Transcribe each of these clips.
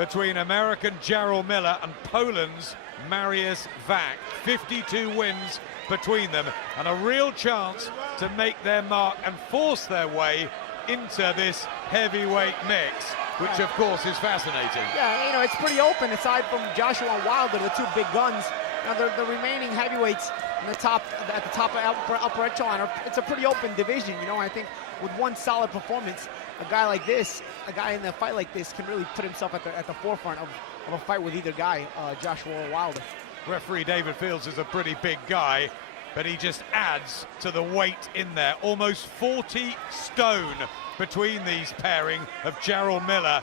between American Jarrell Miller and Poland's Marius Wach. 52 wins between them, and a real chance to make their mark and force their way into this heavyweight mix, which of course is fascinating. Yeah, you know, it's pretty open aside from Joshua and Wilder, the two big guns. Now the remaining heavyweights in the top, at the top of upper echelon, it's a pretty open division. You know, I think with one solid performance, a guy like this, a guy in a fight like this, can really put himself at the forefront of a fight with either guy, Joshua or Wilder. Referee David Fields is a pretty big guy, but he just adds to the weight in there. Almost 40 stone between these pairing of Jarrell Miller,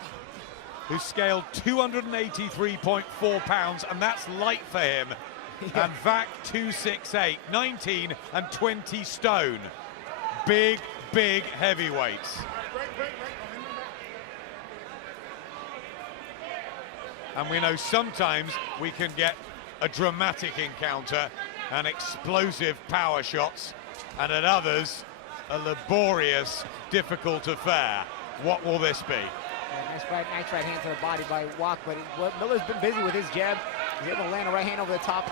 who scaled 283.4 pounds, and that's light for him. Yeah. And Wach 268, 19 and 20 stone. Big, big heavyweights. And we know sometimes we can get a dramatic encounter and explosive power shots, and at others, a laborious, difficult affair. What will this be? Yeah, nice right hand to the body by Wach, but Miller's been busy with his jab. He's able to land a right hand over the top.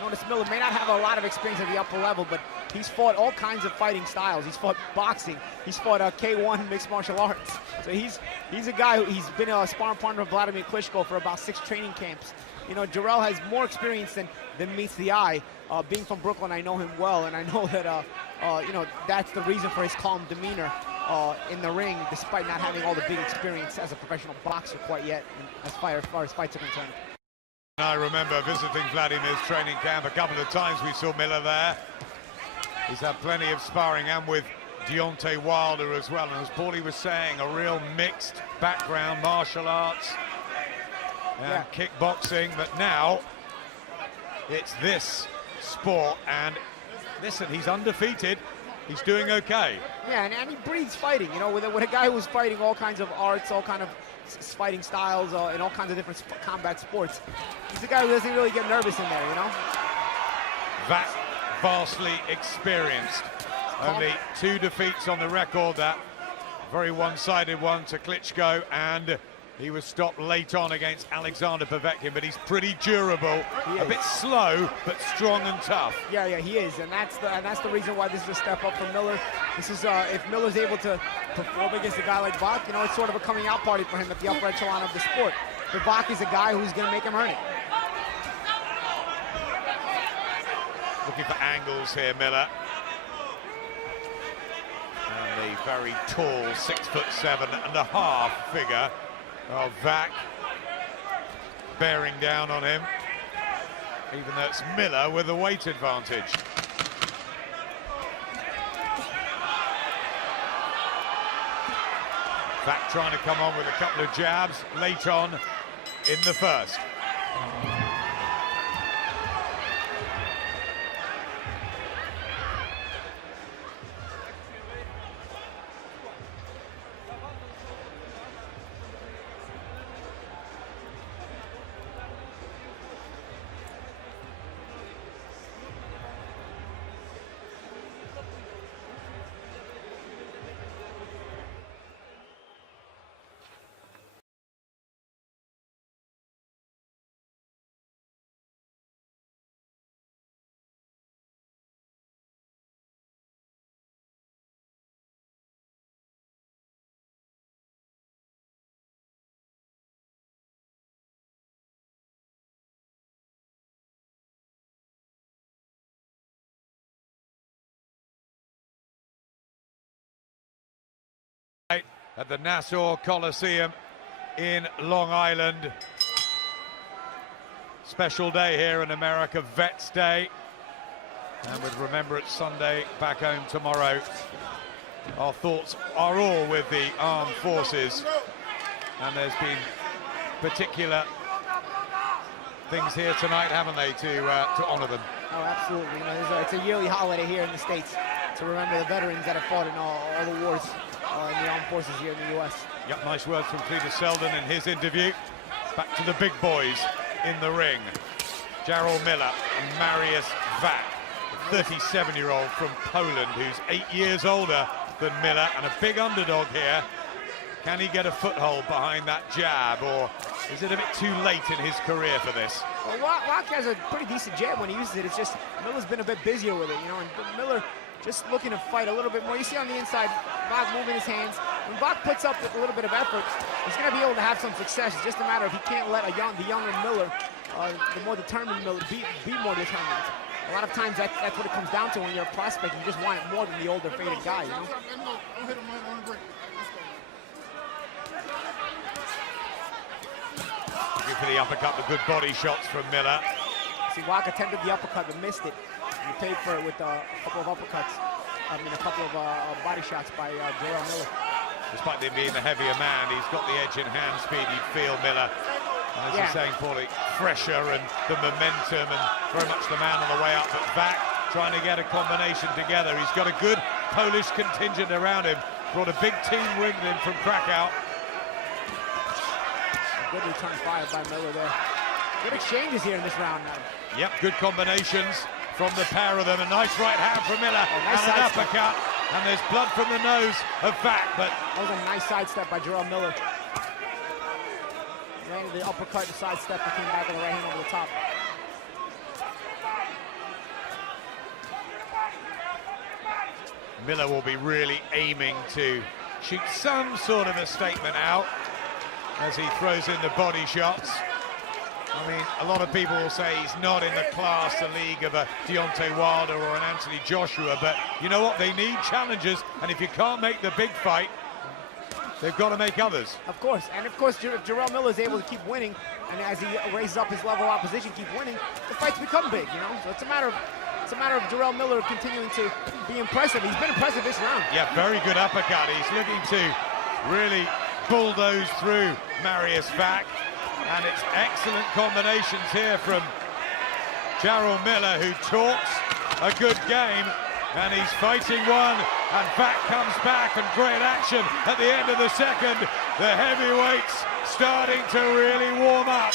Notice Miller may not have a lot of experience at the upper level, but he's fought all kinds of fighting styles. He's fought boxing. He's fought K1 mixed martial arts. So he's a guy he's been a sparring partner of Vladimir Klitschko for about 6 training camps. You know, Jarrell has more experience than meets the eye. Being from Brooklyn, I know him well, and I know that you know, that's the reason for his calm demeanor in the ring, despite not having all the big experience as a professional boxer quite yet, as far as fights are concerned. I remember visiting Vladimir's training camp a couple of times. We saw Miller there. He's had plenty of sparring, and with Deontay Wilder as well. And as Paulie was saying, a real mixed background, martial arts and kickboxing. But now it's this sport, and listen, he's undefeated. He's doing okay. Yeah, and he breathes fighting. You know, with a guy who's fighting all kinds of arts, all kind of fighting styles, in all kinds of different combat sports. He's a guy who doesn't really get nervous in there, you know? That vastly experienced. Only 2 defeats on the record, that very one-sided one to Klitschko, and he was stopped late on against Alexander Povetkin, but he's pretty durable. A bit slow, but strong and tough. Yeah, he is, and that's the reason why this is a step up for Miller. This is if Miller's able to perform against a guy like Wach, you know, it's sort of a coming out party for him at the upper echelon of the sport. But Wach is a guy who's going to make him earn it. Looking for angles here, Miller. And the very tall 6'7.5" figure of Wach bearing down on him, even though it's Miller with the weight advantage. Wach trying to come on with a couple of jabs late on in the first. At the Nassau Coliseum in Long Island. Special day here in America, Vets Day. And with Remembrance Sunday back home tomorrow, our thoughts are all with the armed forces. And there's been particular things here tonight, haven't they, to honour them? Oh, absolutely. You know, it's a yearly holiday here in the States to remember the veterans that have fought in all the wars in the armed forces here in the U.S. Yep, nice words from Peter Selden in his interview. Back to the big boys in the ring. Jarrell Miller and Marius Wach, the 37-year-old from Poland, who's 8 years older than Miller, and a big underdog here Can he get a foothold behind that jab, or is it a bit too late in his career for this? Well, Wach has a pretty decent jab when he uses it. It's just Miller's been a bit busier with it, you know, and Miller just looking to fight a little bit more. You see on the inside, Wach moving his hands. When Wach puts up a little bit of effort, he's going to be able to have some success. It's just a matter of he can't let the younger Miller, the more determined Miller, be more determined. A lot of times that's what it comes down to when you're a prospect. You just want it more than the older, faded guy, you know? Looking for the uppercut, the good body shots from Miller. See, Wach attempted the uppercut but missed it. He paid for it with a couple of uppercuts. I mean, a couple of body shots by Jarrell Miller. Despite him being the heavier man, he's got the edge in hand speed. You'd feel Miller, and as you're saying, Paulie, fresher and the momentum and very much the man on the way up. But Wach trying to get a combination together. He's got a good Polish contingent around him. Brought a big team with him from Krakow. Good return fire by Miller there. Good exchanges here in this round now. Yep, good combinations from the pair of them. A nice right hand from Miller, nice and an uppercut. And there's blood from the nose of Wach, but that was a nice sidestep by Jarrell Miller. Landed the uppercut, the sidestep, and came back with a right hand over the top. Miller will be really aiming to shoot some sort of a statement out as he throws in the body shots. I mean, a lot of people will say he's not in the class, the league of a Deontay Wilder or an Anthony Joshua, but you know what? They need challenges, and if you can't make the big fight, they've got to make others. Of course, and of course, if Jarrell Miller is able to keep winning, and as he raises up his level of opposition, keep winning, the fights become big, you know? So it's a matter of Jarrell Miller continuing to be impressive. He's been impressive this round. Yeah, very good uppercut. He's looking to really bulldoze through Marius Wach. And it's excellent combinations here from Jarrell Miller, who talks a good game, and he's fighting one, and Wach comes back, and great action at the end of the second. The heavyweights starting to really warm up.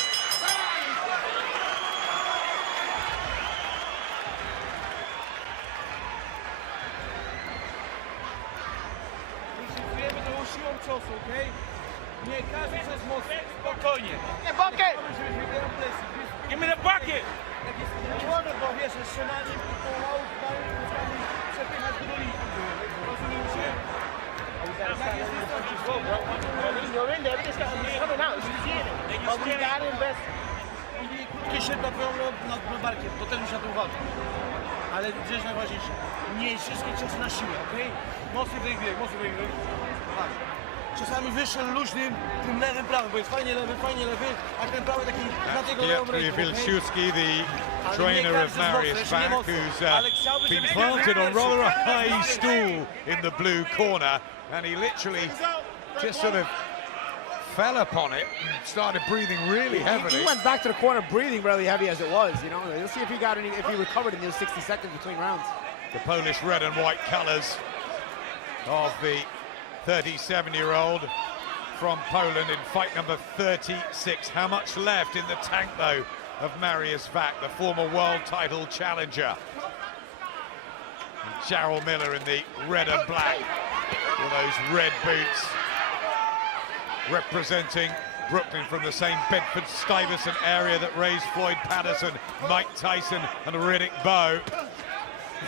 Nie każdy przez mocno, spokojnie. Nie, bucket! Give me the bucket! Nie mogę, bo wiesz, strzelanie pomału, przepychać do linii. Rozumiecie? You're in there, we just got him coming out, he's seeing it. But we got him best. Krótkie siedla twoją nad barkiem, to też już na tym uważam. Ale gdzieś najważniejsze. Nie wszystkie ciosy na siłę, okej? Mocny wybieg, mocny wybieg. Czasami wyższym, luźnym, tym lewym, prawym, bo jest fajnie lewy, a ten prawy taki na tego lewą ręką. Wilczewski, the trainer of Marius Wach, who's been planted on rather a high stool in the blue corner, and he literally just sort of fell upon it and started breathing really heavily. He went back to the corner breathing really heavy as it was, you know. Let's see if he recovered in those 60 seconds between rounds. The Polish red and white colors of the 37-year-old from Poland in fight number 36. How much left in the tank, though, of Marius Wach, the former world title challenger? And Jarrell Miller in the red and black with those red boots, representing Brooklyn from the same Bedford-Stuyvesant area that raised Floyd Patterson, Mike Tyson and Riddick Bowe.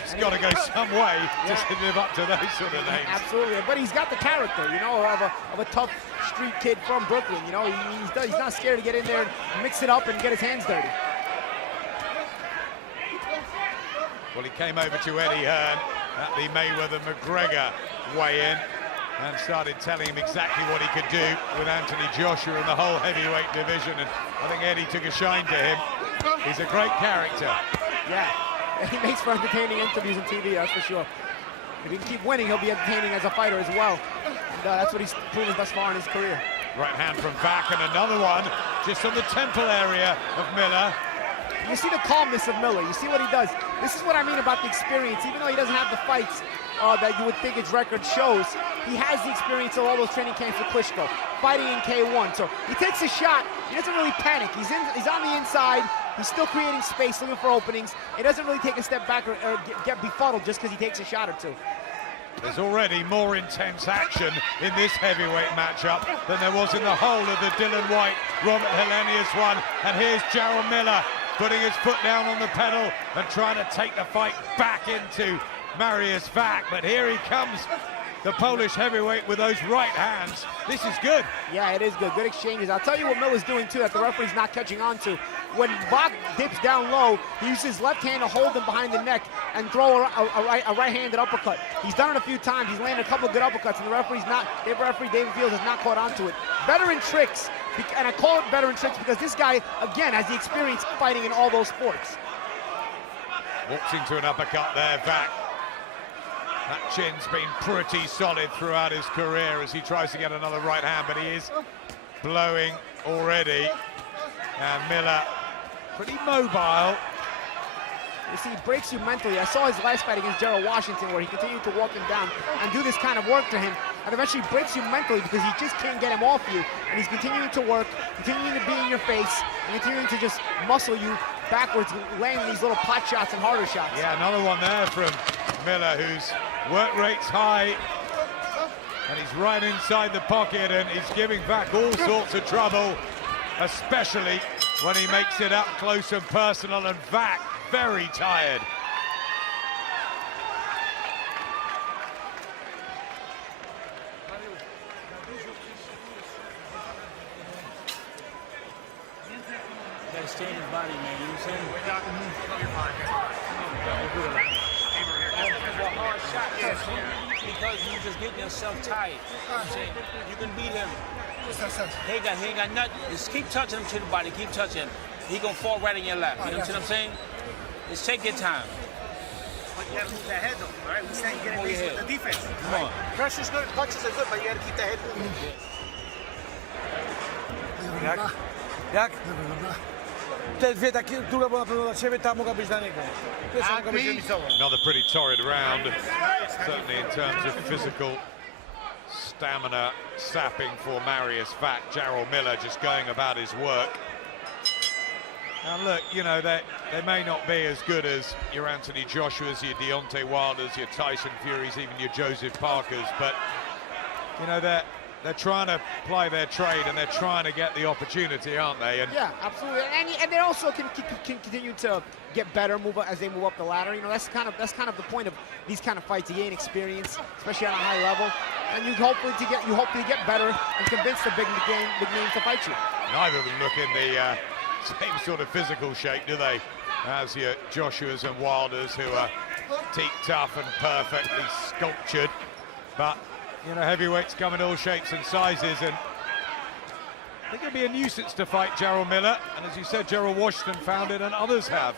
He's got to go some way to live up to those sort of names. Absolutely, but he's got the character, you know, of a tough street kid from Brooklyn. You know, he's not scared to get in there and mix it up and get his hands dirty. Well, he came over to Eddie Hearn at the Mayweather-McGregor weigh-in and started telling him exactly what he could do with Anthony Joshua in the whole heavyweight division, and I think Eddie took a shine to him. He's a great character. Yeah. He makes for entertaining interviews on TV, that's for sure. If he can keep winning, he'll be entertaining as a fighter as well. And that's what he's proven thus far in his career. Right hand from Wach, and another one just on the temple area of Miller. You see the calmness of Miller. You see what he does. This is what I mean about the experience. Even though he doesn't have the fights that you would think his record shows, he has the experience of all those training camps with Klitschko, fighting in K1. So he takes a shot. He doesn't really panic. He's on the inside. He's still creating space, looking for openings. He doesn't really take a step back or get befuddled just because he takes a shot or two. There's already more intense action in this heavyweight matchup than there was in the whole of the Dylan White, Robert Helenius one. And here's Jarrell Miller putting his foot down on the pedal and trying to take the fight back into Marius Wach. But here he comes, the Polish heavyweight, with those right hands. This is good. Yeah, it is good. Good exchanges. I'll tell you what Miller's doing too that the referee's not catching on to. When Wach dips down low, he uses his left hand to hold him behind the neck and throw a right-handed uppercut. He's done it a few times. He's landed a couple of good uppercuts, and the referee, David Fields, has not caught on to it. Veteran tricks, and I call it veteran tricks because this guy, again, has the experience fighting in all those sports. Walks into an uppercut there, Wach. That chin's been pretty solid throughout his career as he tries to get another right hand, but he is blowing already. And Miller, pretty mobile. You see, he breaks you mentally. I saw his last fight against Jarrell Washington where he continued to walk him down and do this kind of work to him, and eventually breaks you mentally because he just can't get him off you, and he's continuing to work, continuing to be in your face, and continuing to just muscle you backwards, landing these little pot shots and harder shots. Yeah, another one there from Miller, whose work rate's high, and he's right inside the pocket, and he's giving Wach all sorts of trouble, especially when he makes it up close and personal, and Wach very tired. Gotta stay in his body, man. You know what I'm saying? Hard shot, because you just getting yourself tight. You know what I'm saying? You can beat him. He ain't got nothing. Just keep touching him to the body. Keep touching him. He gonna fall right in your lap. You know what I'm saying? Just take your time. But you gotta move that head though, all right? We saying get Move it your with head. the defense. Come on. Pressure's good, punches are good, but you gotta keep that head moving. Jak? Te dwie takie, druga była pewno dla ciebie, ta mogła być dla niego. Pierwsza mogła być remisowa. Another pretty torrid round, certainly in terms of physical stamina sapping for Marius Wach. Jarrell Miller just going about his work. Now look, you know, they may not be as good as your Anthony Joshua's, your Deontay Wilders, your Tyson Furies, even your Joseph Parkers, but you know, they're trying to ply their trade and they're trying to get the opportunity, aren't they? And yeah, absolutely, and they also can continue to get better, move up as they move up the ladder. You know, that's kind of the point of these kind of fights. You gain experience, especially at a high level, and you hopefully get better and convince the big names to fight you. Neither of them look in the same sort of physical shape, do they? As your Joshua's and Wilders, who are teak tough and perfectly sculptured, but you know, heavyweights come in all shapes and sizes, and they're going to be a nuisance to fight Jarrell Miller. And as you said, Jarrell Washington found it, and others have.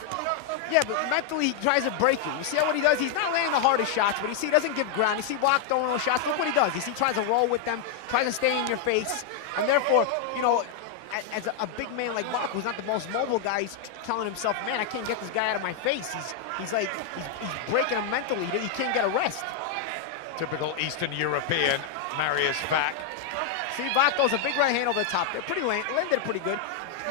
Yeah, but mentally he tries to break you. You see what he does? He's not landing the hardest shots, but you see he doesn't give ground. You see Wach throwing those shots. Look what he does. You see he tries to roll with them, tries to stay in your face, and therefore, you know, as a big man like Wach, who's not the most mobile guy, he's telling himself, man, I can't get this guy out of my face. He's breaking him mentally. He can't get a rest. Typical Eastern European, Marius Wach. See, Wach throws a big right hand over the top. They're landed pretty good.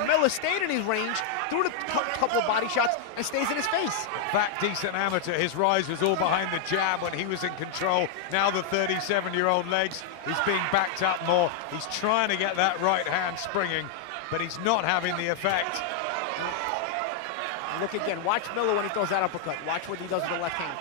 Miller stayed in his range, threw a couple of body shots, and stays in his face. Wach, decent amateur. His rise was all behind the jab when he was in control. Now the 37-year-old legs, he's being backed up more. He's trying to get that right hand springing, but he's not having the effect. Look again, watch Miller when he throws that uppercut. Watch what he does with the left hand.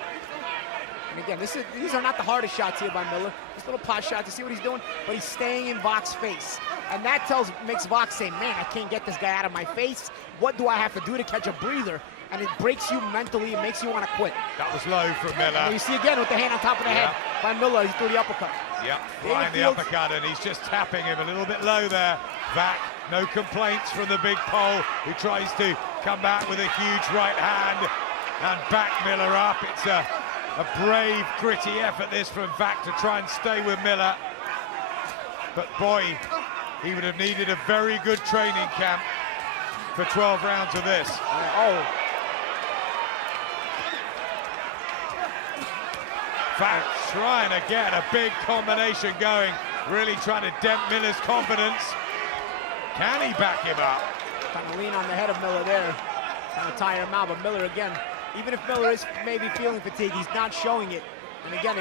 And again, these are not the hardest shots here by Miller. Just little pot shots, you see what he's doing? But he's staying in Wach's face. And that makes Wach say, man, I can't get this guy out of my face. What do I have to do to catch a breather? And it breaks you mentally, it makes you want to quit. That was low from Miller. And you see again with the hand on top of the head by Miller, he threw the uppercut. Yep, flying the uppercut, and he's just tapping him a little bit low there. Wach, no complaints from the big pole, who tries to come back with a huge right hand and back Miller up. It's a brave, gritty effort this from Wach to try and stay with Miller. But boy, he would have needed a very good training camp for 12 rounds of this. Wach trying to get a big combination going, really trying to dent Miller's confidence. Can he back him up? Trying to lean on the head of Miller there, trying to tire him out, but Miller again, even if Miller is maybe feeling fatigue, he's not showing it. And again,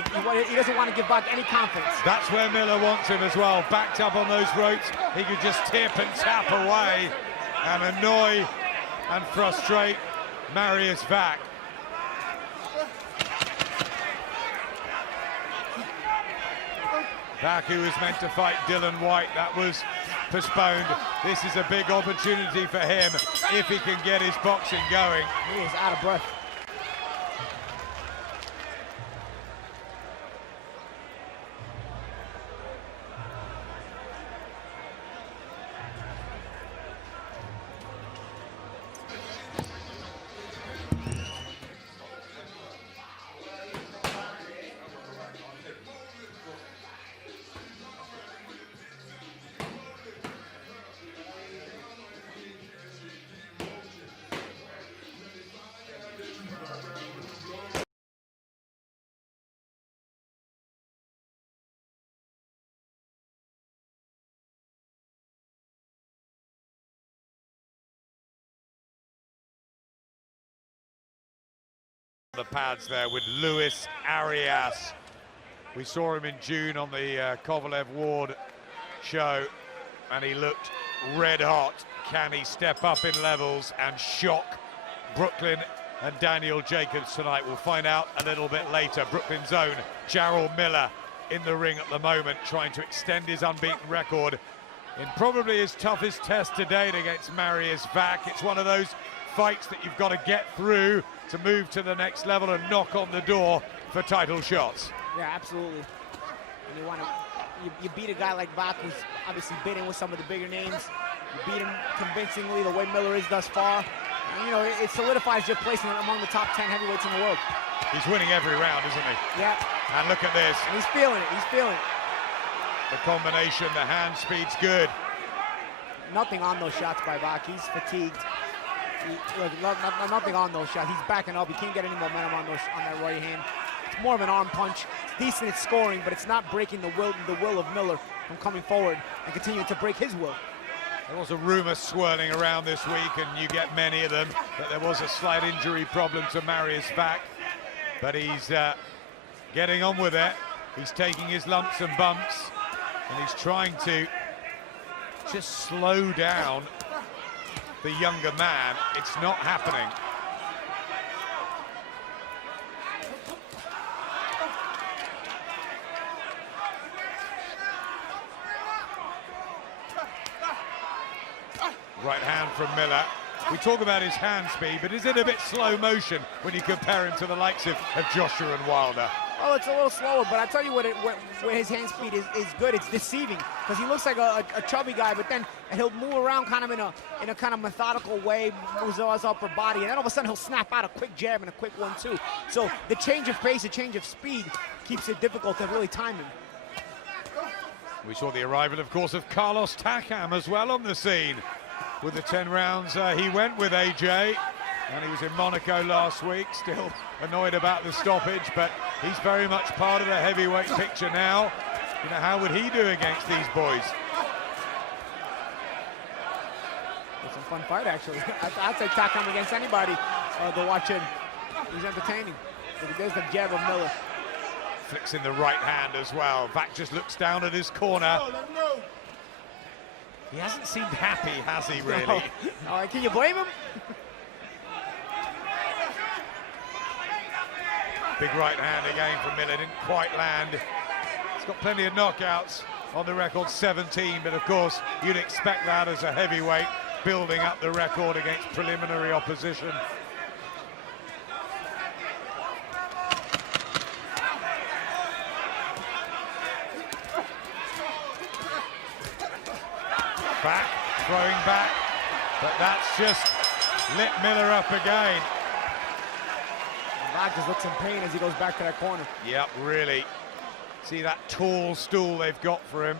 he doesn't want to give back any confidence. That's where Miller wants him as well. Backed up on those ropes, he could just tip and tap away and annoy and frustrate Marius Wach. Wach, who was meant to fight Dillian Whyte, that was postponed. This is a big opportunity for him if he can get his boxing going. He is out of breath. The pads there with Luis Arias. We saw him in June on the Kovalev Ward show and he looked red hot. Can he step up in levels and shock Brooklyn and Daniel Jacobs tonight? We'll find out a little bit later. Brooklyn's own Jarrell Miller in the ring at the moment, trying to extend his unbeaten record in probably his toughest test to date against Marius Wach. It's one of those fights that you've got to get through to move to the next level and knock on the door for title shots. Yeah, absolutely. And you want to, you beat a guy like Wach, who's obviously been in with some of the bigger names. You beat him convincingly the way Miller is thus far. And, you know, it solidifies your placement among the top 10 heavyweights in the world. He's winning every round, isn't he? Yeah. And look at this. And he's feeling it. He's feeling it. The combination, the hand speed's good. Nothing on those shots by Wach. He's fatigued. Look, nothing on those shots. He's backing up. He can't get any momentum on that right hand. It's more of an arm punch. It's decent at scoring, but it's not breaking the will of Miller from coming forward and continuing to break his will. There was a rumor swirling around this week, and you get many of them, that there was a slight injury problem to Marius Wach, but he's getting on with it. He's taking his lumps and bumps, and he's trying to just slow down the younger man. It's not happening. Right hand from Miller. We talk about his hand speed, but is it a bit slow motion when you compare him to the likes of Joshua and Wilder? Oh, it's a little slower, but I tell you where his hand speed is good. It's deceiving, because he looks like a chubby guy, but then he'll move around kind of in a kind of methodical way, moves his upper body, and then all of a sudden he'll snap out a quick jab and a quick 1-2. So the change of pace, the change of speed keeps it difficult to really time him. We saw the arrival, of course, of Carlos Takam as well on the scene. With the 10 rounds he went with AJ, and he was in Monaco last week, still annoyed about the stoppage, but he's very much part of the heavyweight picture now. You know, how would he do against these boys? It's a fun fight, actually. I'd say Takam against anybody to watch him. He's entertaining. There's the jab of Miller. Flicks in the right hand as well. Wach just looks down at his corner. He hasn't seemed happy, has he, really? No. Can you blame him? Big right hand again from Miller, didn't quite land. He's got plenty of knockouts on the record, 17, but of course you'd expect that as a heavyweight, building up the record against preliminary opposition. Back, throwing back, but that's just lit Miller up again. Wach just looks in pain as he goes back to that corner. Yep, really. See that tall stool they've got for him.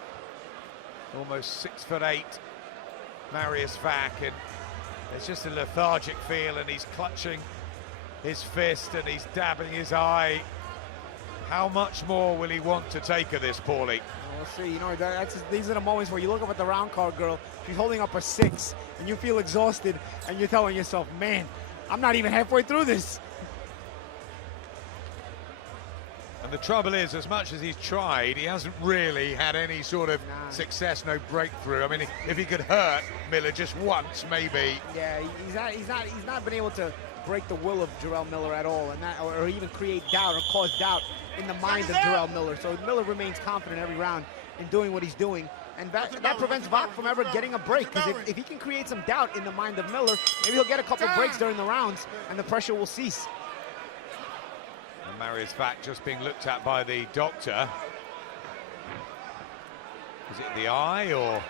Almost 6'8", Marius Wach, and there's just a lethargic feel, and he's clutching his fist and he's dabbing his eye. How much more will he want to take of this, Paulie? We'll see. You know, these are the moments where you look up at the round card girl. She's holding up a 6, and you feel exhausted, and you're telling yourself, man, I'm not even halfway through this. And the trouble is, as much as he's tried, he hasn't really had any sort of success, no breakthrough. I mean, if he could hurt Miller just once, maybe. Yeah, he's not been able to break the will of Jarrell Miller at all, and that, or even create doubt or cause doubt in the mind of Jarrell Miller. So Miller remains confident every round in doing what he's doing, and that prevents Wach from ever getting a break. Because if he can create some doubt in the mind of Miller, maybe he'll get a couple breaks during the rounds, and the pressure will cease. And Marius Wach just being looked at by the doctor. Is it the eye, or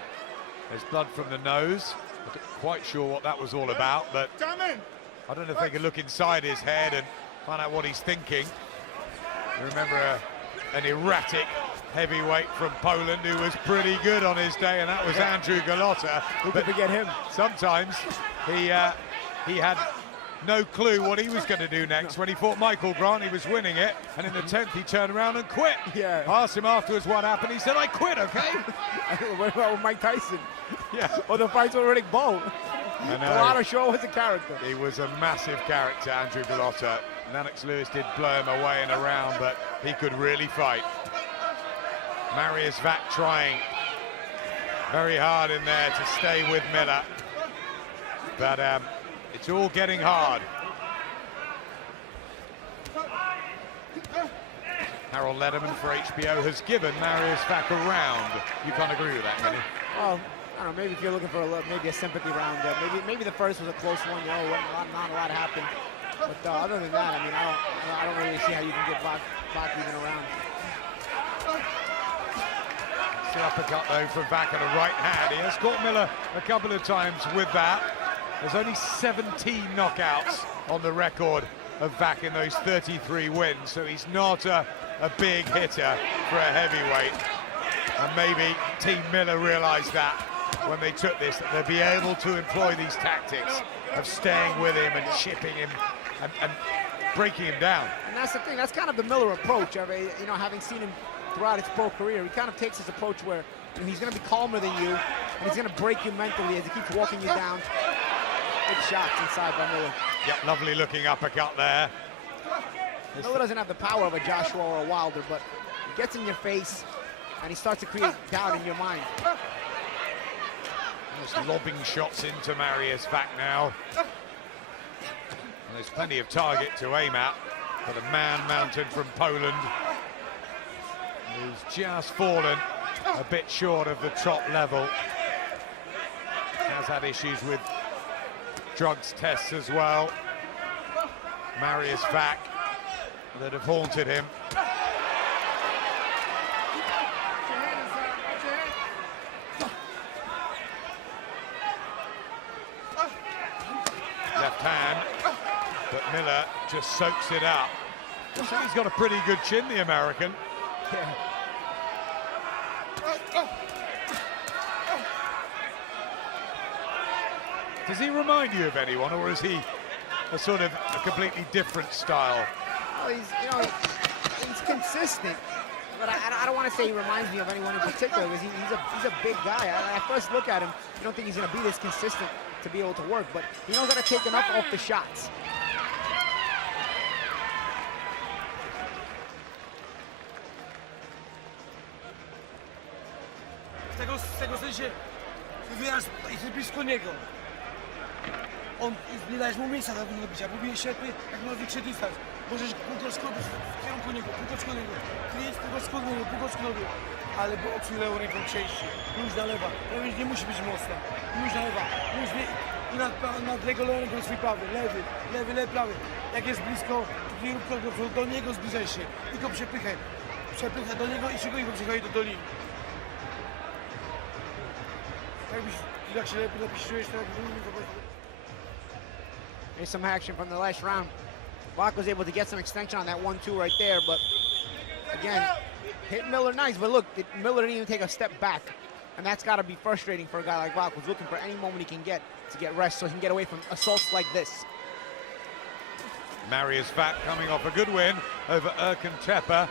there's blood from the nose? I'm not quite sure what that was all about, but I don't know if they can look inside his head and find out what he's thinking. You remember an erratic heavyweight from Poland who was pretty good on his day, and that was Andrew Golota. Who could forget him? Sometimes he had no clue what he was going to do next. When he fought Michael Grant, he was winning it, and in the 10th he turned around and quit. Yeah. Asked him afterwards what happened, he said, "I quit, okay?" What about with Mike Tyson? Yeah. Or the fights with Riddick Bowe? Golota sure was a character. He was a massive character, Andrew Golota. Lennox Lewis did blow him away in a round, but he could really fight. Marius Wach trying very hard in there to stay with Miller, but it's all getting hard. Harold Lederman for HBO has given Marius Wach a round. You can't agree with that, can you? Well, I don't know, maybe if you're looking for maybe a sympathy round, maybe the first was a close one, not a lot happened. But other than that, I mean, I don't really see how you can get Wach even around. It's the uppercut though from Wach and a right hand. He has caught Miller a couple of times with that. There's only 17 knockouts on the record of Wach in those 33 wins, so he's not a big hitter for a heavyweight. And maybe Team Miller realized that when they took this, that they'd be able to employ these tactics of staying with him and chipping him and breaking him down. And that's the thing, that's kind of the Miller approach. You know, having seen him throughout his pro career, he kind of takes this approach where he's going to be calmer than you, and he's going to break you mentally as he keeps walking you down. Good shots inside by Miller. Yep, lovely looking uppercut there. Miller doesn't have the power of a Joshua or a Wilder, but he gets in your face, and he starts to create doubt in your mind. Just lobbing shots into Marius Wach now. And there's plenty of target to aim at, but a man mounted from Poland who's just fallen a bit short of the top level. Has had issues with drugs tests as well. Marius Wach that have haunted him. Left hand, but Miller just soaks it up. I think he's got a pretty good chin, the American. Yeah. Does he remind you of anyone, or is he a sort of a completely different style? Well, he's consistent, but I don't want to say he reminds me of anyone in particular, because he's a big guy. At first look at him, you don't think he's going to be this consistent to be able to work, but he knows how to take enough off the shots. W tego sensie wybierasz, jesteś blisko niego. Nie dajesz mu miejsca do bicia, bo bije ślepy, jak ma większy dystans. Możesz półtoczko w kierunku niego, półtoczko niego, kryjesz półtoczko niego, półtoczko niego. Ale boksuj lewą ręką częściej, już na lewa. Lewy nie musi być mocna, już na lewa. Już nie, i nad jego lewą ręką swój prawy, lewy, prawy. Jak jest blisko, nie rób kroku do niego, zbliżaj się i go przepychaj. Przepychaj do niego i szybko go przychodzi do linii. Jak się lepiej czujesz, tak Here's some action from the last round. Wach was able to get some extension on that 1-2 right there, but again, hit Miller nice, but look, Miller didn't even take a step back. And that's got to be frustrating for a guy like Wach, who's looking for any moment he can get to get rest so he can get away from assaults like this. Marius Wach coming off a good win over Erkan Tepe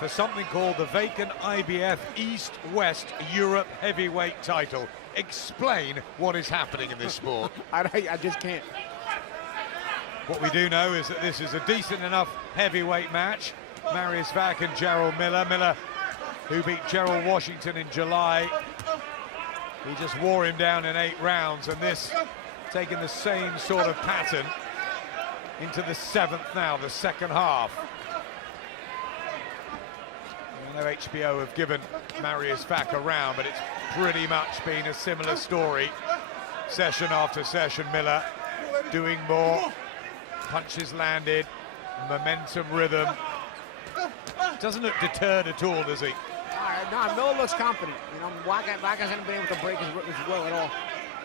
for something called the vacant IBF East-West Europe heavyweight title. Explain what is happening in this sport. I just can't. What we do know is that this is a decent enough heavyweight match. Marius Wach and Jarrell Miller. Miller, who beat Jarrell Washington in July. He just wore him down in 8 rounds, and this taking the same sort of pattern into the 7th now, the second half. I know HBO have given Marius Wach a round, but it's pretty much been a similar story. Session after session, Miller doing more, punches landed, momentum, rhythm. Doesn't look deterred at all, does he? No, Miller looks confident. You know, Wach hasn't been able to break his will at all.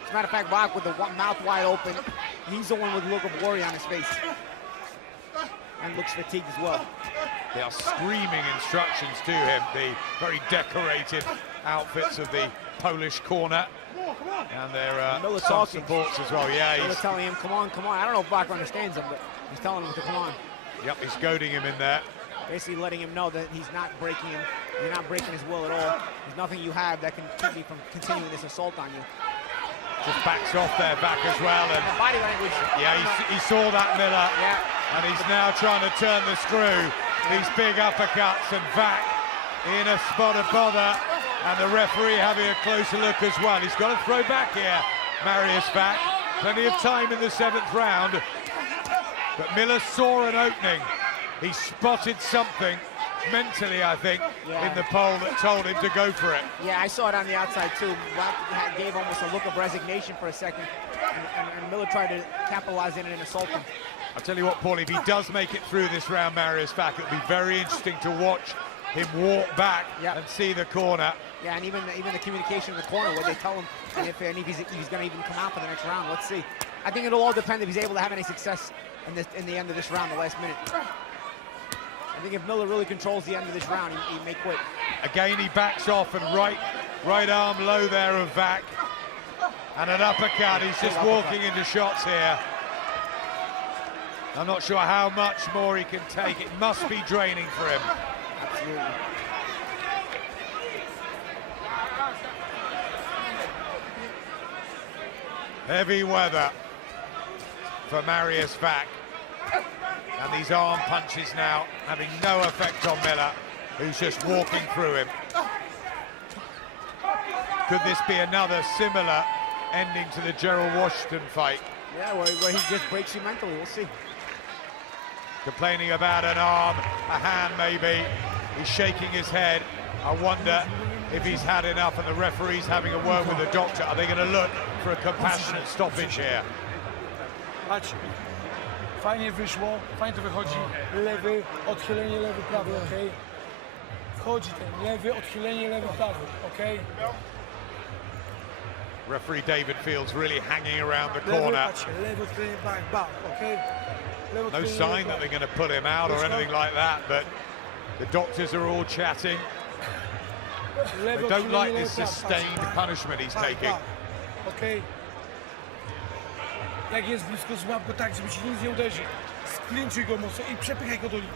As a matter of fact, Wach with the mouth wide open, he's the one with a look of worry on his face. And looks fatigued as well. They are screaming instructions to him, the very decorated outfits of the Polish corner. And their some supports as well. Yeah, Miller telling him, come on, come on. I don't know if Wach understands him, but he's telling him to come on. Yep, he's goading him in there. Basically letting him know that he's not breaking him. You're not breaking his will at all. There's nothing you have that can keep me from continuing this assault on you. Just backs off there, back as well. And body language. Yeah, he saw that, Miller. Yeah. And he's now trying to turn the screw. These big uppercuts, and Wach in a spot of bother. And the referee having a closer look as well. He's got to throw back here, Marius Wach. Plenty of time in the 7th round. But Miller saw an opening. He spotted something mentally, I think, in the pole that told him to go for it. Yeah, I saw it on the outside too. Wach gave almost a look of resignation for a second, and Miller tried to capitalize in it and assault him. I'll tell you what, Paul, if he does make it through this round, Marius Wach, it'll be very interesting to watch him walk back and see the corner. Yeah, and even the communication in the corner, where they tell him and if he's going to even come out for the next round. Let's see. I think it'll all depend if he's able to have any success in the end of this round, the last minute. I think if Miller really controls the end of this round, he may quit. Again, he backs off, and right arm low there of Wach. And an uppercut. He's just walking into shots here. I'm not sure how much more he can take. It must be draining for him. Absolutely. Heavy weather for Marius Wach. And these arm punches now having no effect on Miller, who's just walking through him. Could this be another similar ending to the Jarrell Washington fight? Yeah, where he just breaks you mentally. We'll see. Complaining about an arm, a hand maybe. He's shaking his head. I wonder if he's had enough, and the referee's having a word with the doctor. Are they going to look for a compassionate stoppage here? Patrz, fajnie wyszło, fajnie to wychodzi. Lewy, odchylenie, lewy, prawy, okej? Wchodzi ten lewy, odchylenie, lewy, prawy, okej? Referee David Fields really hanging around the corner. Lewy, odchylenie, back, okej? No sign that they're going to put him out or anything like that, but the doctors are all chatting. They don't like this sustained punishment he's taking. Okej. Jak jest blisko, złap go tak, żeby ci nic nie uderzy. Sklinchuj go mocno i przepychaj go do linii.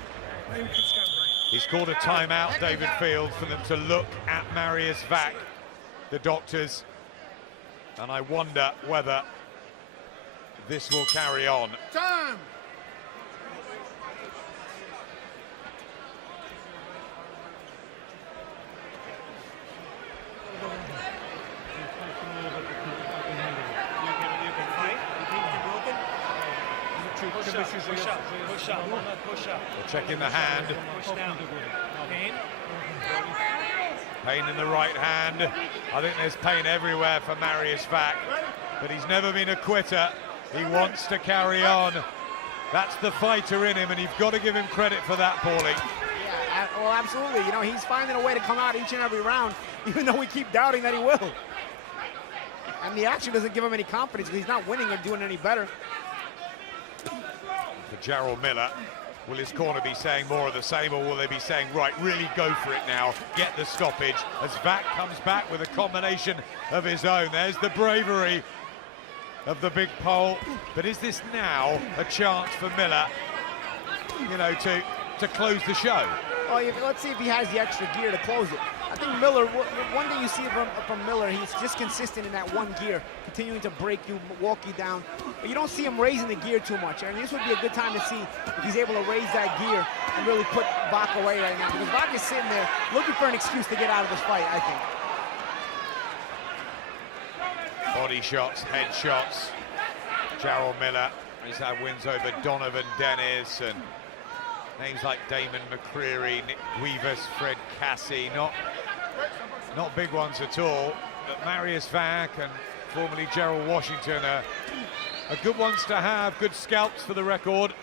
He's called a timeout, David Fields, for them to look at Marius Wach, the doctors. And I wonder whether this will carry on. Time! They're checking the hand. Pain in the right hand. I think there's pain everywhere for Marius Wach, but he's never been a quitter. He wants to carry on. That's the fighter in him, and you've got to give him credit for that, Paulie. Yeah, well, absolutely. You know, he's finding a way to come out each and every round, even though we keep doubting that he will. And the action doesn't give him any confidence because he's not winning or doing any better. For Jarrell Miller, will his corner be saying more of the same, or will they be saying, right, really go for it now, get the stoppage, as Wach comes back with a combination of his own. There's the bravery of the big pole, but is this now a chance for Miller, you know, to close the show? Well, let's see if he has the extra gear to close it. I think Miller, one thing you see from Miller, he's just consistent in that one gear, continuing to break you, walk you down. But you don't see him raising the gear too much. And this would be a good time to see if he's able to raise that gear and really put Wach away right now. Because Wach is sitting there looking for an excuse to get out of this fight, I think. Body shots, head shots. Jarrell Miller has had wins over Donovan Dennis and names like Damon McCreary, Nick Guivas, Fred Cassie, not big ones at all. But Marius Wach and formerly Gerald Washington are good ones to have, good scalps for the record.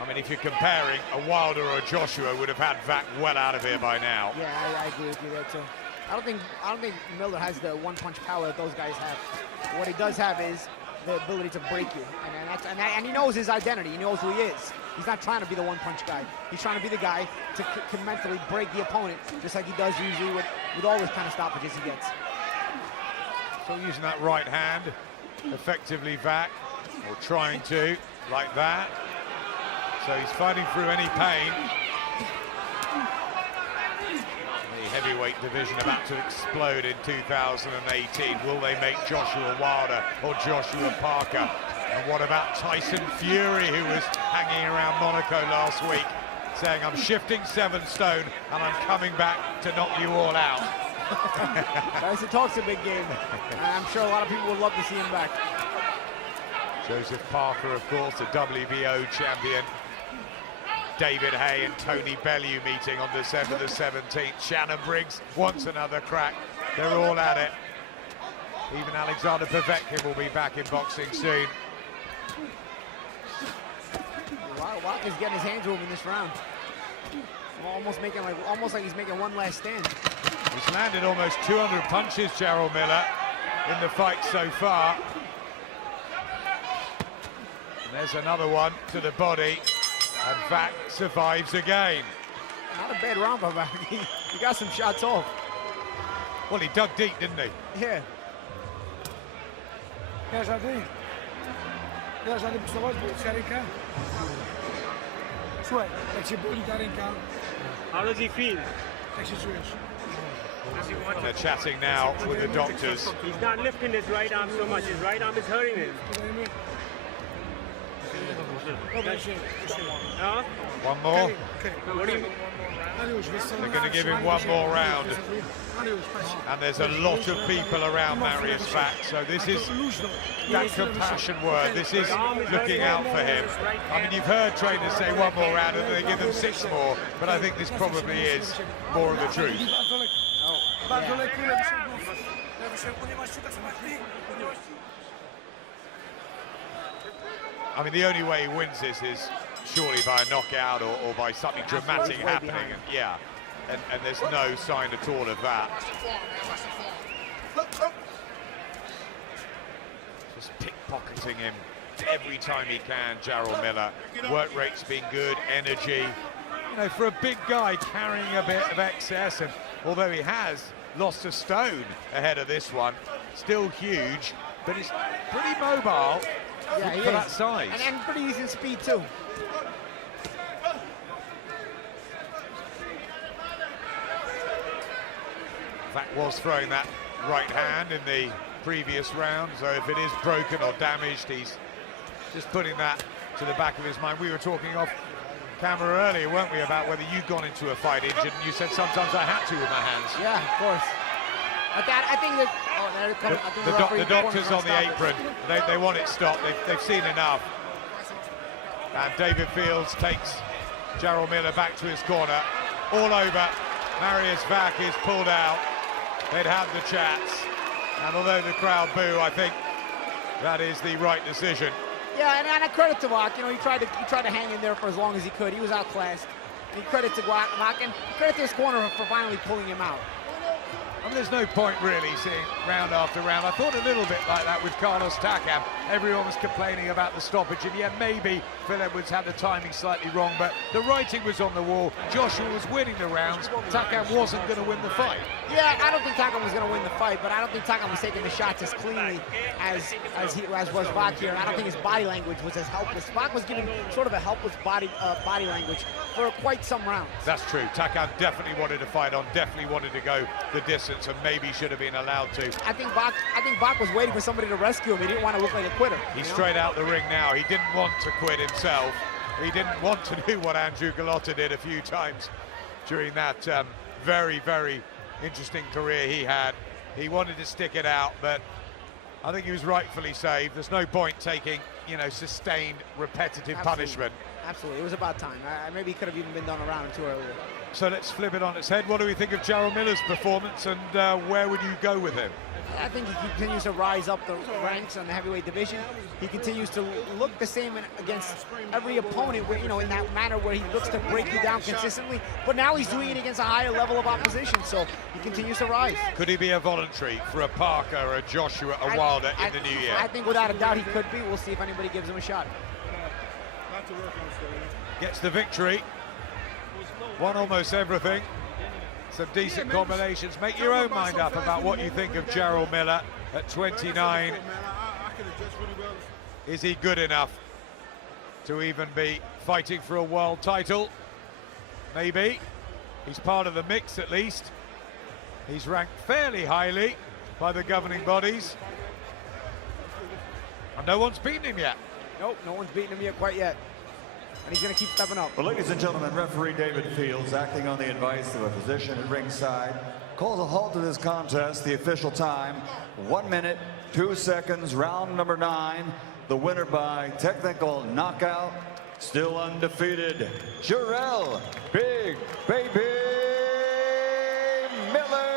I mean, if you're comparing, a Wilder or a Joshua would have had Wach well out of here by now. Yeah, I agree with you there too. I don't think Miller has the one-punch power that those guys have. What he does have is the ability to break you, and he knows his identity. He knows who he is. He's not trying to be the one-punch guy. He's trying to be the guy to can mentally break the opponent, just like he does usually with all those kind of stoppages he gets. So using that right hand, effectively Wach, or trying to, like that. So he's fighting through any pain. The heavyweight division about to explode in 2018. Will they make Joshua Wilder or Joshua Parker? And what about Tyson Fury, who was hanging around Monaco last week, saying, I'm shifting 7 stone and I'm coming back to knock you all out. Tyson talks a big game. I'm sure a lot of people would love to see him back. Joseph Parker, of course, the WBO champion. David Hay and Tony Bellew meeting on December the 17th. Shannon Briggs wants another crack. They're all at it. Even Alexander Povetkin will be back in boxing soon. Wach is getting his hands moving this round. Almost like he's making one last stand. He's landed almost 200 punches, Jarrell Miller, in the fight so far. And there's another one to the body. And Wach survives again. Not a bad round by Wach. He got some shots off. Well, he dug deep, didn't he? Yeah. Dasz rady boksować, bo ci ręka? Słuchaj, jak cię boli ta ręka, How does he feel? jak się czujesz? They're chatting now with the doctors. He's not lifting his right arm so much. His right arm is hurting him. Podajemy. Dobra, się. Huh? One more. What do you... Marius, wiesz co? They're going to give him one more round. Marius, patrz. And there's a lot of people around Marius Wach, so this is that compassion word. This is looking out for him. I mean, you've heard trainers say one more round and they give them 6 more, but I think this probably is more of the truth. Bardzo lekko, lewy nie masz się tak smaczny. I mean, the only way he wins this is surely by a knockout or by something dramatic happening. And there's no sign at all of that. Just pickpocketing him every time he can, Jarrell Miller. Work rate's been good, energy. You know, for a big guy carrying a bit of excess, and although he has lost a stone ahead of this one, still huge, but he's pretty mobile. Yeah, for that size. And pretty decent speed too. Wach was throwing that right hand in the previous round, so if it is broken or damaged, he's just putting that to the back of his mind. We were talking off camera earlier, weren't we, about whether you'd gone into a fight injured, and you said sometimes I had to with my hands. Yeah, of course. I think that the doctors on the apron, they want it stopped. They've seen enough. And David Fields takes Jarrell Miller back to his corner. All over. Marius Wach is pulled out. They'd have the chats. And although the crowd boo, I think that is the right decision. Yeah, and a credit to Wach. You know, he tried to hang in there for as long as he could. He was outclassed. And credit to Wach and credit to his corner for finally pulling him out. I mean, there's no point really seeing round after round. I thought a little bit like that with Carlos Takam. everyone was complaining about the stoppage, and yeah, maybe Phil Edwards had the timing slightly wrong, but the writing was on the wall. Joshua was winning the rounds. Takam wasn't going to win the fight. Yeah, I don't think Takam was going to win the fight, but I don't think Takam was taking the shots as cleanly as was Wach here. And I don't think his body language was as helpless. Wach was giving sort of a helpless body language for quite some rounds. That's true. Takam definitely wanted to fight on, definitely wanted to go the distance, and maybe should have been allowed to. I think Wach was waiting for somebody to rescue him. He didn't want to look like a quitter. He's straight out the ring now. He didn't want to quit himself. He didn't want to do what Andrew Gallotta did a few times during that very, very interesting career he had. He wanted to stick it out, but I think he was rightfully saved. There's no point taking, you know, sustained, repetitive punishment. Absolutely, it was about time. Maybe he could have even been done a round or two earlier. So let's flip it on its head. What do we think of Jarrell Miller's performance, and where would you go with him? I think he continues to rise up the ranks on the heavyweight division. He continues to look the same against every opponent, where, you know, in that manner where he looks to break you down consistently. But now he's doing it against a higher level of opposition, so he continues to rise. Could he be a voluntary for a Parker, or a Joshua, a Wilder in the new year? I think without a doubt he could be. We'll see if anybody gives him a shot. Gets the victory. Won almost everything. Some decent combinations. Make your own mind up about what you think of Jarrell Miller at 29. Is he good enough to even be fighting for a world title? Maybe. He's part of the mix at least. He's ranked fairly highly by the governing bodies. And no one's beaten him yet. Nope, no one's beaten him yet quite yet. And he's going to keep stepping up. Well, ladies and gentlemen, referee David Fields, acting on the advice of a physician at ringside, calls a halt to this contest. The official time, 1 minute, 2 seconds, round number 9. The winner by technical knockout, still undefeated, Jarrell Big Baby Miller.